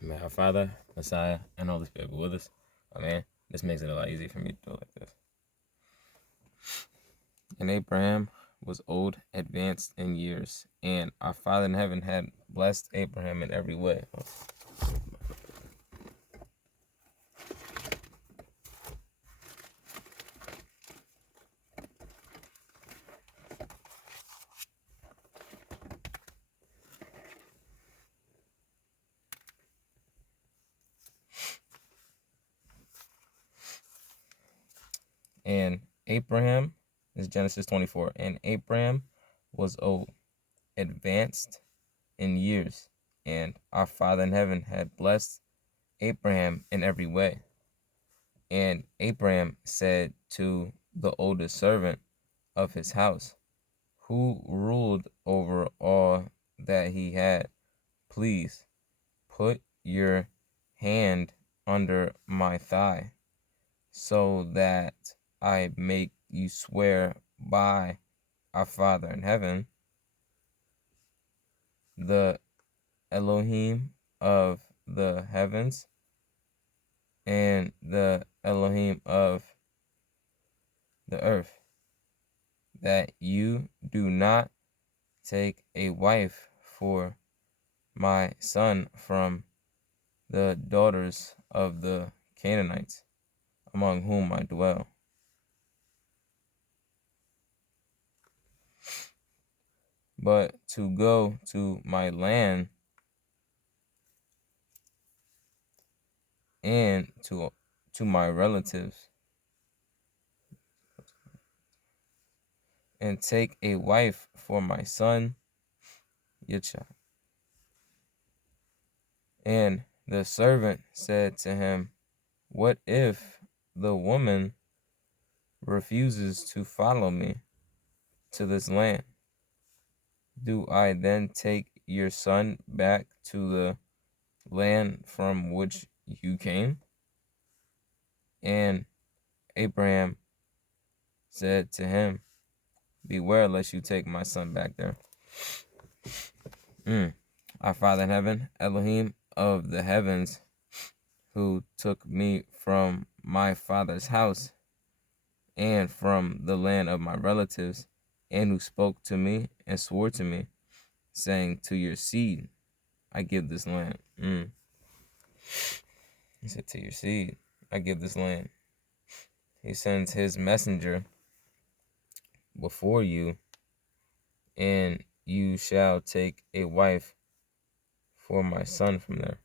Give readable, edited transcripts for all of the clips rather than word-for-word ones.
May our Father, Messiah, and Holy Spirit be with us. Amen. This makes it a lot easier for me to do it like this. And Abraham was old, advanced in years, and our Father in heaven had blessed Abraham in every way. And Abraham is Genesis 24. And Abraham was old, advanced in years, and our Father in heaven had blessed Abraham in every way. And Abraham said to the oldest servant of his house, who ruled over all that he had, please put your hand under my thigh, so that I make you swear by our Father in heaven, the Elohim of the heavens and the Elohim of the earth, that you do not take a wife for my son from the daughters of the Canaanites, among whom I dwell, but to go to my land and to my relatives, and take a wife for my son Yitzhak. And the servant said to him, what if the woman refuses to follow me to this land? Do I then take your son back to the land from which you came? And Abraham said to him, beware lest you take my son back there. Our Father in heaven, Elohim of the heavens, who took me from my father's house and from the land of my relatives, and who spoke to me and swore to me, saying, to your seed I give this land. He said, to your seed I give this land. He sends his messenger before you, and you shall take a wife for my son from there.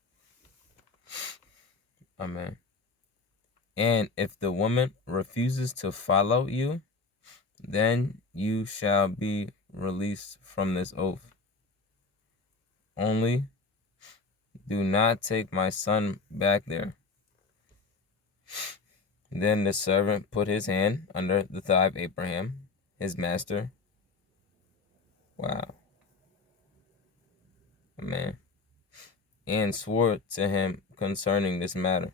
Amen. And if the woman refuses to follow you, then you shall be released from this oath. Only do not take my son back there. Then the servant put his hand under the thigh of Abraham, his master. Wow. Amen. And swore to him concerning this matter.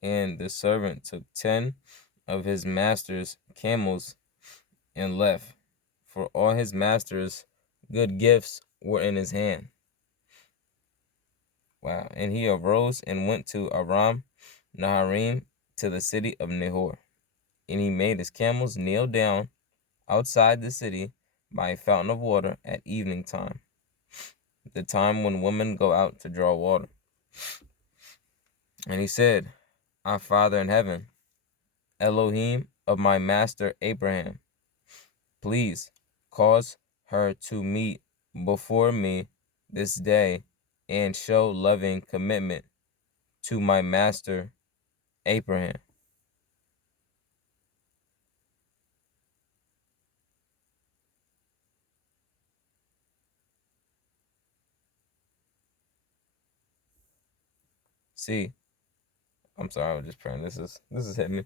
And the servant took 10 of his master's camels and left, for all his master's good gifts were in his hand. Wow. And he arose and went to Aram Naharim, to the city of Nahor. And he made his camels kneel down outside the city by a fountain of water at evening time, the time when women go out to draw water. And he said, our Father in heaven, Elohim of my master Abraham, please cause her to meet before me this day and show loving commitment to my master Abraham. See, I'm sorry, I was just praying. This is hitting me.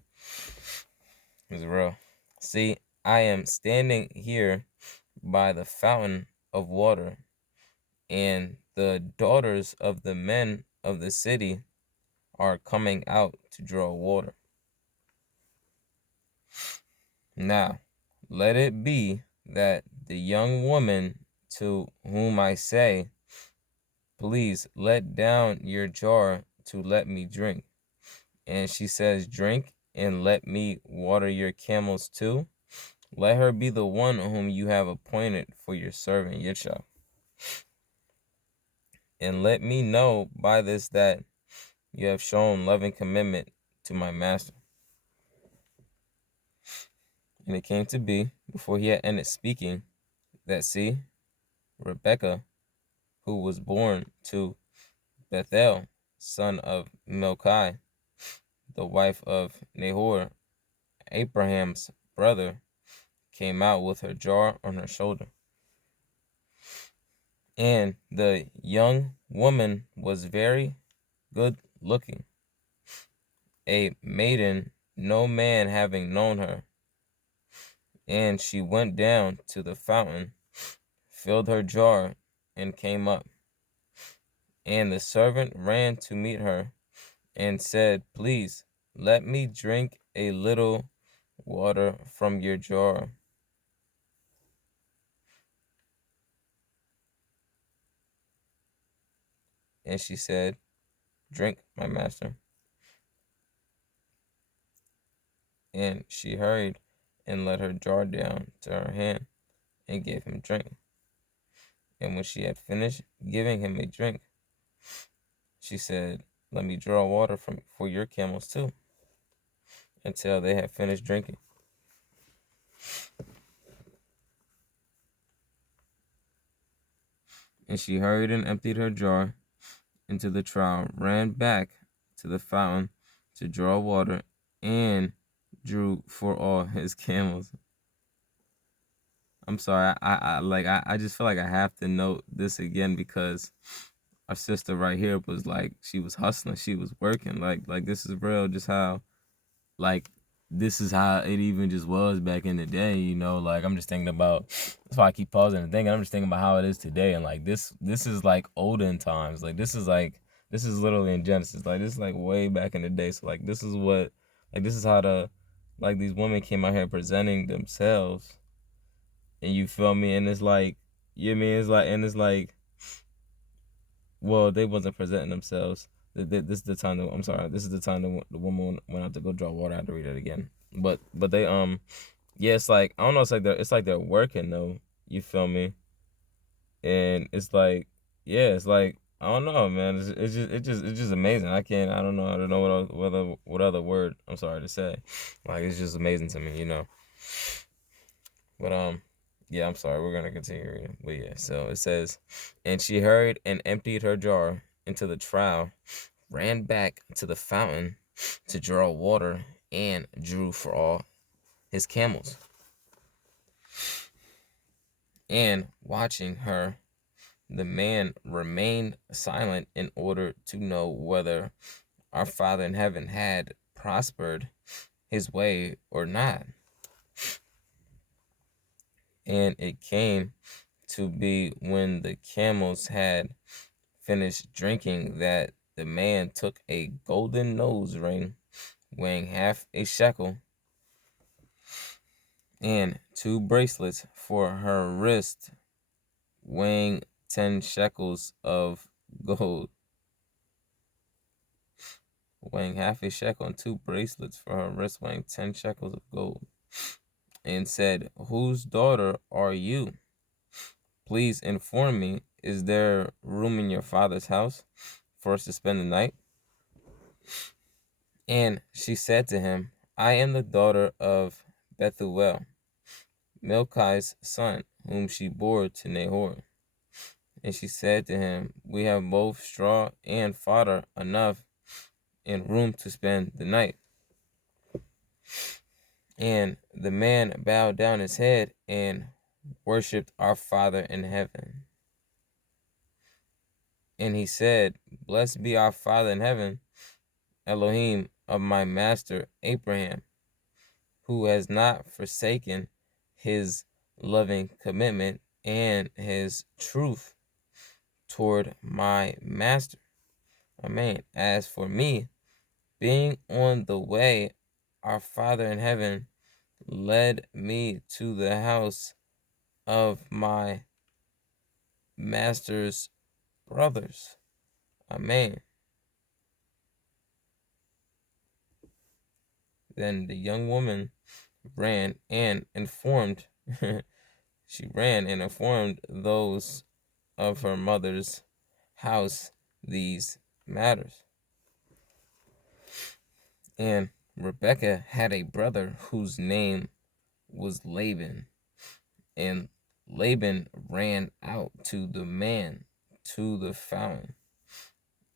It's real. See, I am standing here by the fountain of water, and the daughters of the men of the city are coming out to draw water. Now, let it be that the young woman to whom I say, please let down your jar to let me drink. And she says, drink and let me water your camels too. Let her be the one whom you have appointed for your servant Yitzhak. And let me know by this that you have shown loving commitment to my master. And it came to be, before he had ended speaking, that see, Rebekah, who was born to Bethuel, son of Milcah, the wife of Nahor, Abraham's brother, came out with her jar on her shoulder. And the young woman was very good looking, a maiden, no man having known her. And she went down to the fountain, filled her jar, and came up. And the servant ran to meet her and said, please, let me drink a little water from your jar. And she said, drink, my master. And she hurried and let her jar down to her hand and gave him drink. And when she had finished giving him a drink, she said, let me draw water for your camels too, until they had finished drinking. And she hurried and emptied her jar into the trough, ran back to the fountain to draw water, and drew for all his camels. I'm sorry, I just feel like I have to note this again because our sister right here was like, she was hustling, she was working, like this is real, just how, like, this is how it even just was back in the day, you know. Like, I'm just thinking about, that's why I keep pausing and thinking, I'm just thinking about how it is today, and like this is like olden times, like this is literally in Genesis, like this is like way back in the day. So like this is what, like this is how these women came out here presenting themselves, and you feel me, and it's like, you know what I mean, it's like, well, they wasn't presenting themselves. This is the time that, I'm sorry, this is the time that the woman went out to go draw water. I have to read it again. But they yeah, it's like, I don't know, it's like they're working though. You feel me? And it's like, yeah, it's like, I don't know, man. It's just amazing. I don't know what other word, I'm sorry, to say. Like, it's just amazing to me, you know. But yeah, I'm sorry. We're gonna continue reading. But yeah, so it says, and she hurried and emptied her jar into the trough, ran back to the fountain to draw water, and drew for all his camels. And watching her, the man remained silent in order to know whether our Father in heaven had prospered his way or not. And it came to be when the camels had finished drinking that the man took a golden nose ring weighing half a shekel and 2 bracelets for her wrist weighing 10 shekels of gold. Weighing half a shekel and 2 bracelets for her wrist weighing 10 shekels of gold. And said, whose daughter are you? Please inform me, is there room in your father's house for us to spend the night? And she said to him, I am the daughter of Bethuel, Milcah's son, whom she bore to Nahor. And she said to him, we have both straw and fodder enough and room to spend the night. And the man bowed down his head and worshipped our Father in heaven. And he said, blessed be our Father in heaven, Elohim of my master Abraham, who has not forsaken his loving commitment and his truth toward my master. Amen. As for me, being on the way, our Father in heaven led me to the house of my master's brothers. Amen. Then the young woman ran and informed she ran and informed those of her mother's house these matters. And Rebekah had a brother whose name was Laban. And Laban ran out to the man to the fountain.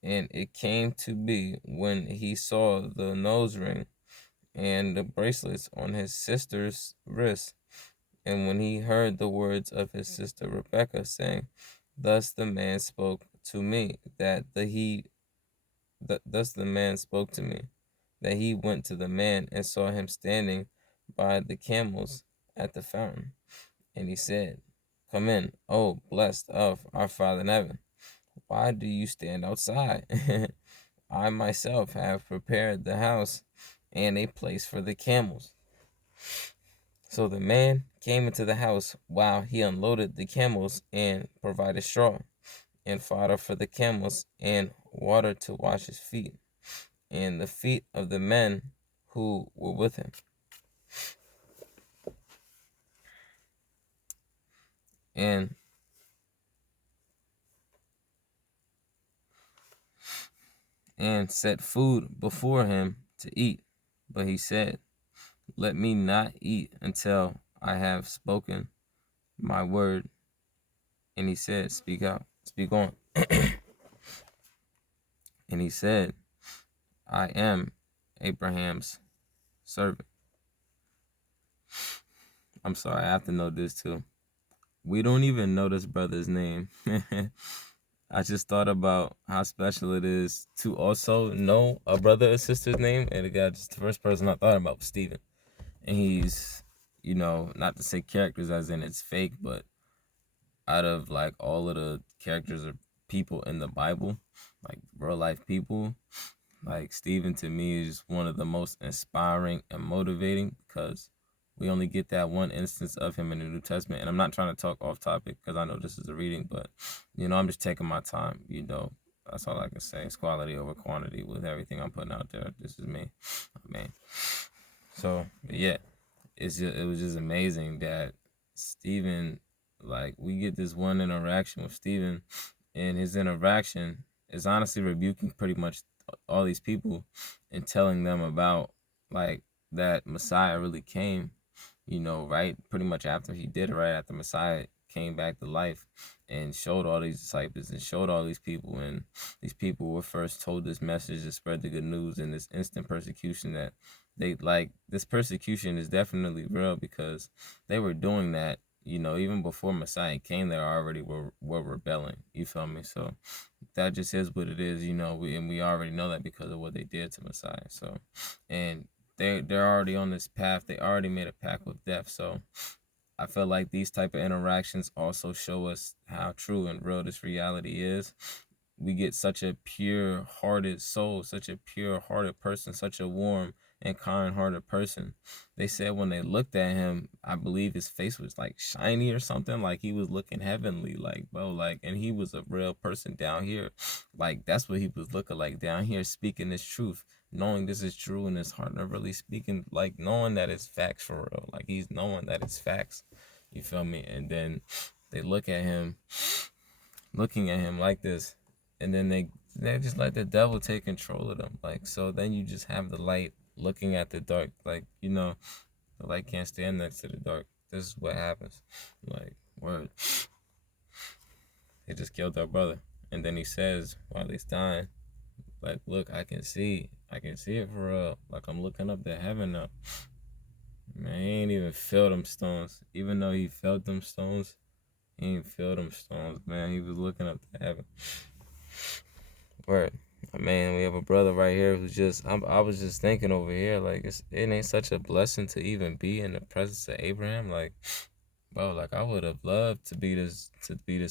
And it came to be when he saw the nose ring and the bracelets on his sister's wrist, and when he heard the words of his sister Rebekah, saying, "Thus the man spoke to me, thus the man spoke to me, that he went to the man and saw him standing by the camels at the fountain. And he said, Come in, O blessed of our Father in heaven. Why do you stand outside? I myself have prepared the house and a place for the camels." So the man came into the house while he unloaded the camels and provided straw and fodder for the camels and water to wash his feet and the feet of the men who were with him. And set food before him to eat. But he said, "Let me not eat until I have spoken my word." And he said, "Speak out, speak on." And he said, "I am Abraham's servant." I'm sorry, I have to know this too. We don't even know this brother's name. I just thought about how special it is to also know a brother or sister's name, and just the first person I thought about was Stephen. And he's, not to say characters as in it's fake, but out of like all of the characters or people in the Bible, like real life people, like Stephen to me is one of the most inspiring and motivating, because we only get that one instance of him in the New Testament. And I'm not trying to talk off topic because I know this is a reading, but I'm just taking my time. That's all I can say. It's quality over quantity with everything I'm putting out there. This is me, man. So yeah, it was just amazing that Stephen, like, we get this one interaction with Stephen, and his interaction is honestly rebuking pretty much all these people and telling them about, like, that Messiah really came, right pretty much after he did it, right after Messiah came back to life and showed all these disciples and showed all these people, and these people were first told this message to spread the good news, and this instant persecution that this persecution is definitely real, because they were doing that, even before Messiah came. They already were rebelling. You feel me? So that just is what it is, we already know that because of what they did to Messiah. So, and they're already on this path. They already made a pact with death. So I feel like these type of interactions also show us how true and real this reality is. We get such a pure-hearted soul, such a pure-hearted person, such a warm and kind-hearted person. They said when they looked at him, I believe his face was like shiny or something, like he was looking heavenly, like, bro, like, and he was a real person down here. Like, that's what he was looking like down here, speaking this truth, knowing this is true in his heart, and really speaking, like, knowing that it's facts for real. Like, he's knowing that it's facts. You feel me? And then they look at him, looking at him like this, and then they just let the devil take control of them. Like, so then you just have the light looking at the dark. Like, the light can't stand next to the dark. This is what happens. Like, word. They just killed our brother. And then he says, while he's dying, like, look, I can see it for real. Like, I'm looking up to heaven now. Man, he ain't even feel them stones. Even though he felt them stones, he ain't feel them stones, man. He was looking up to heaven. Word. Man, we have a brother right here who's just, I was just thinking over here, like, it ain't such a blessing to even be in the presence of Abraham. Like, bro, like, I would have loved to be this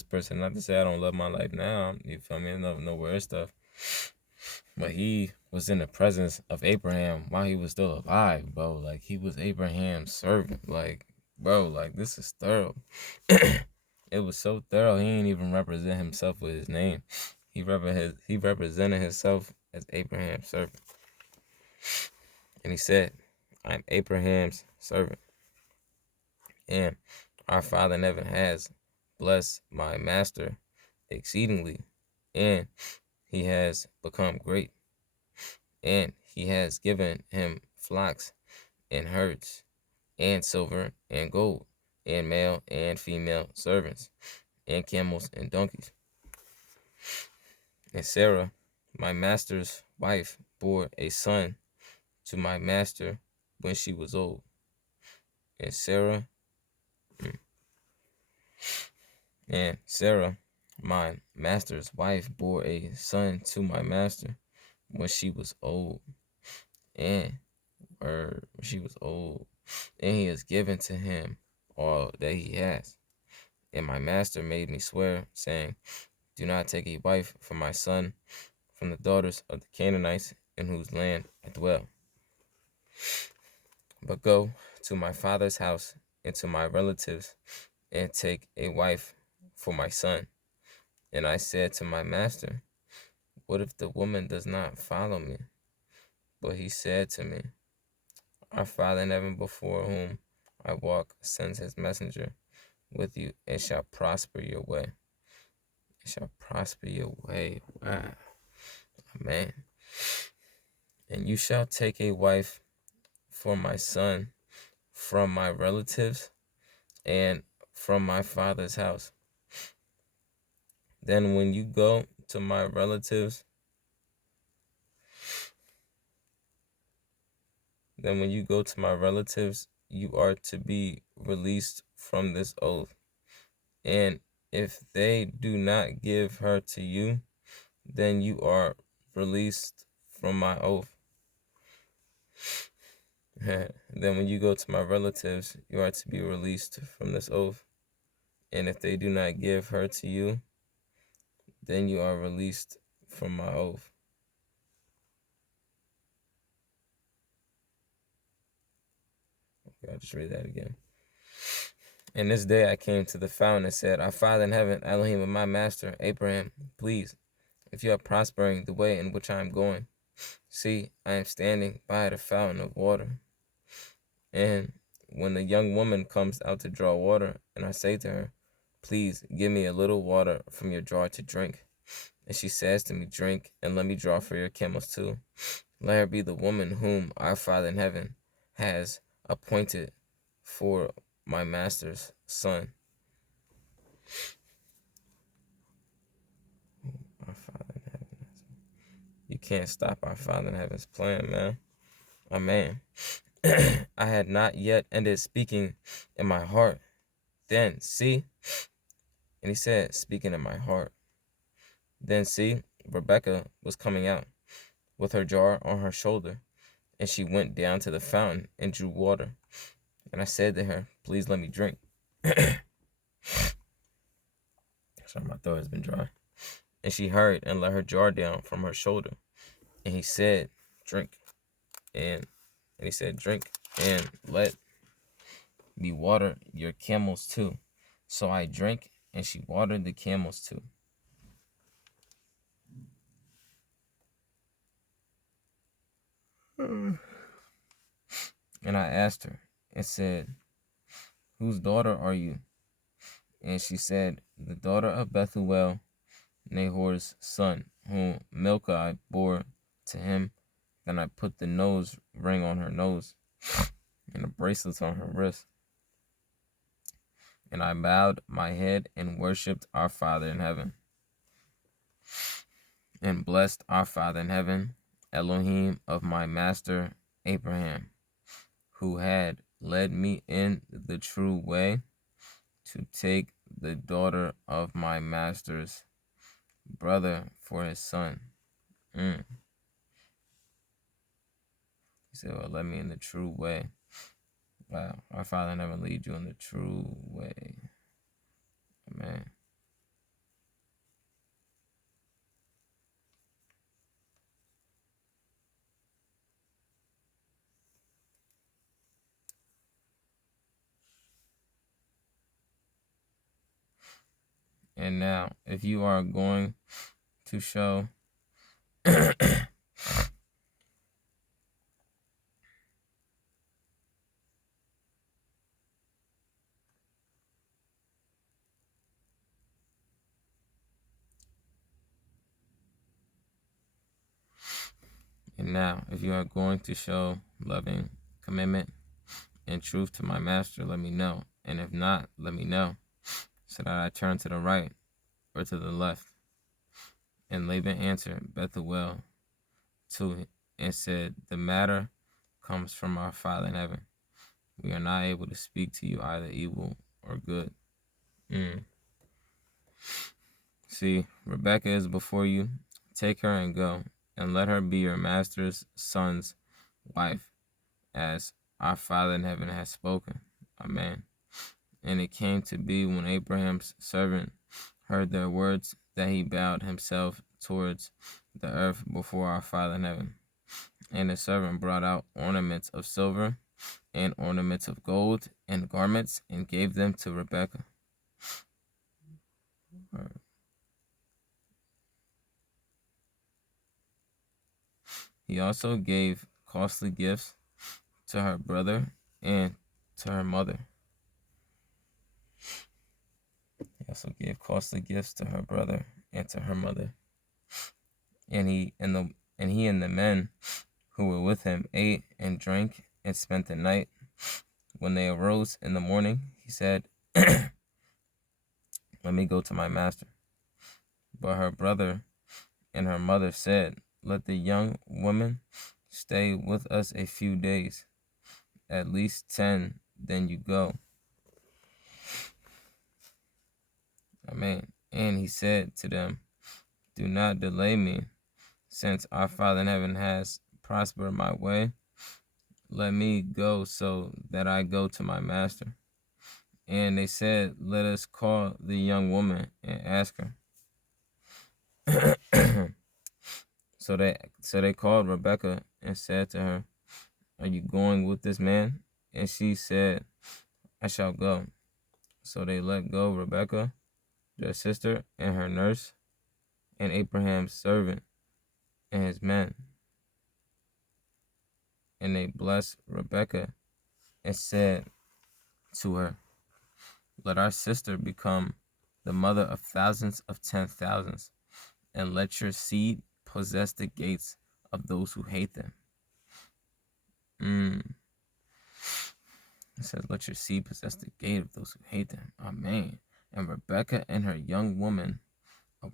person. Not to say I don't love my life now, you feel me? No weird stuff. But he was in the presence of Abraham while he was still alive, bro. Like, he was Abraham's servant. Like, Bro, like, this is thorough. It was so thorough, he didn't even represent himself with his name. He represented himself as Abraham's servant. And he said, I'm Abraham's servant. And our Father in heaven has blessed my master exceedingly, and he has become great, and he has given him flocks and herds, and silver and gold, and male and female servants, and camels and donkeys. And Sarah, my master's wife, bore a son to my master when she was old. And Sarah, my master's wife, bore a son to my master when she was old. And she was old, and he has given to him all that he has. And my master made me swear, saying, do not take a wife for my son from the daughters of the Canaanites in whose land I dwell, but go to my father's house and to my relatives and take a wife for my son. And I said to my master, what if the woman does not follow me? But he said to me, our Father in heaven, before whom I walk, sends his messenger with you, and shall prosper your way. It shall prosper your way. Wow. Amen. And you shall take a wife for my son from my relatives and from my father's house. Then when you go to my relatives, you are to be released from this oath. And if they do not give her to you, then you are released from my oath. Then when you go to my relatives, you are to be released from this oath. And if they do not give her to you, then you are released from my oath. Okay, I'll just read that again. And this day I came to the fountain and said, our Father in heaven, Elohim of my master, Abraham, please, if you are prospering the way in which I am going, see, I am standing by the fountain of water. And when the young woman comes out to draw water, and I say to her, please give me a little water from your jar to drink. And she says to me, drink, and let me draw for your camels too. Let her be the woman whom our Father in heaven has appointed for my master's son. Our Father in heaven. You can't stop our Father in heaven's plan, man. Amen. I had not yet ended speaking in my heart. Then, see, and he said, speaking in my heart. Then, see, Rebecca was coming out with her jar on her shoulder, and she went down to the fountain and drew water. And I said to her, please let me drink. Sorry, my throat has been dry. And she hurried and let her jar down from her shoulder. And he said, drink. And he said, drink, and let me water your camels too. So I drank, and she watered the camels too. And I asked her and said, whose daughter are you? And she said, the daughter of Bethuel, Nahor's son, whom Milcah bore to him. Then I put the nose ring on her nose and the bracelets on her wrist. And I bowed my head and worshipped our Father in heaven. And blessed our Father in heaven, Elohim of my master Abraham, who had led me in the true way to take the daughter of my master's brother for his son. He said, well, let me in the true way. Wow, our Father never lead you in the true way. Amen. And now, if you are going to show and now, if you are going to show loving commitment and truth to my master, let me know. And if not, let me know, so that I turn to the right or to the left. And Laban answered Bethuel to and said, the matter comes from our Father in heaven. We are not able to speak to you either evil or good. See, Rebekah is before you. Take her and go, and let her be your master's son's wife, as our Father in heaven has spoken. Amen. And it came to be when Abraham's servant heard their words that he bowed himself towards the earth before our Father in heaven. And the servant brought out ornaments of silver and ornaments of gold and garments and gave them to Rebekah. He also gave costly gifts to her brother and to her mother. He also gave costly gifts to her brother and to her mother. And he and the men who were with him ate and drank and spent the night. When they arose in the morning, he said, let me go to my master. But her brother and her mother said, let the young woman stay with us a few days, at least 10, then you go. Amen. And he said to them, do not delay me, since our Father in heaven has prospered my way. Let me go so that I go to my master. And they said, let us call the young woman and ask her. So they called Rebekah and said to her, are you going with this man? And she said, I shall go. So they let go Rebekah, their sister, and her nurse, and Abraham's servant and his men. And they blessed Rebekah and said to her, let our sister become the mother of thousands of 10,000s, and let your seed possess the gates of those who hate them. It says, let your seed possess the gate of those who hate them. Amen. And Rebekah and her young woman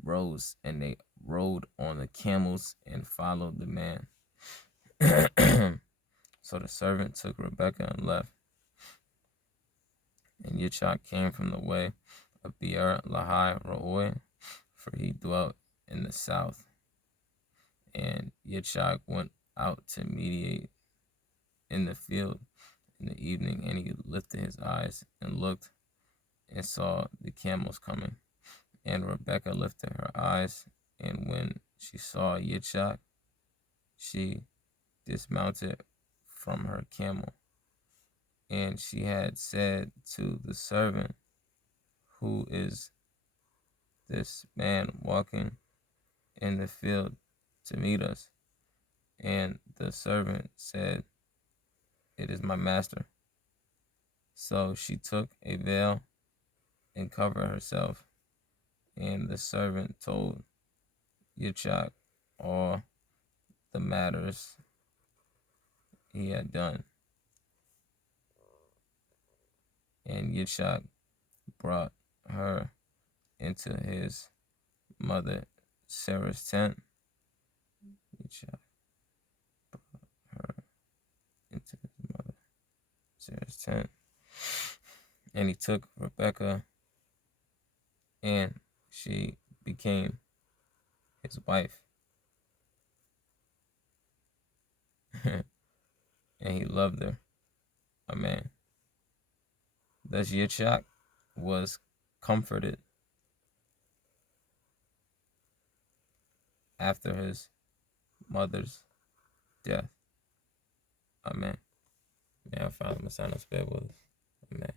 arose, and they rode on the camels and followed the man. So the servant took Rebekah and left. And Yitzchak came from the way of Beer Lahai Roi, for he dwelt in the south. And Yitzchak went out to mediate in the field in the evening, and he lifted his eyes and looked and saw the camels coming. And Rebekah lifted her eyes, and when she saw Yitzchak, she dismounted from her camel. And she had said to the servant, who is this man walking in the field to meet us? And the servant said, it is my master. So she took a veil and covered herself. And the servant told Yitzchak all the matters he had done. And Yitzchak brought her into his mother Sarah's tent. Yitzchak brought her into his mother Sarah's tent. And he took Rebekah, and she became his wife. And he loved her. Amen. Thus Yitzchak was comforted after his mother's death. Amen. May our Father, Messiah, spare with us. Amen.